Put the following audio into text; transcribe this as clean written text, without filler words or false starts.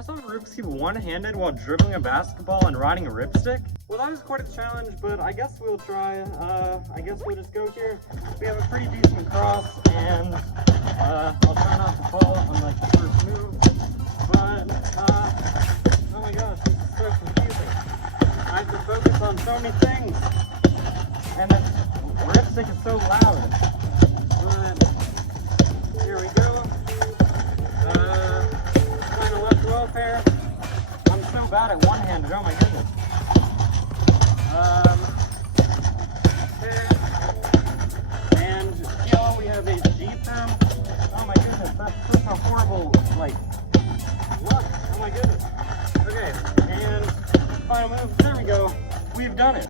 I saw Rubik's Cube one-handed while dribbling a basketball and riding a ripstick. Well, that was quite a challenge, but I guess we'll try. I guess we'll just go here. We have a pretty decent cross, and I'll try not to fall on like the first move. But oh my gosh, this is so confusing. I have to focus on so many things, and the ripstick is so loud. But here we go. Kind of left welfare. I'm so bad at one-handed. Oh my goodness.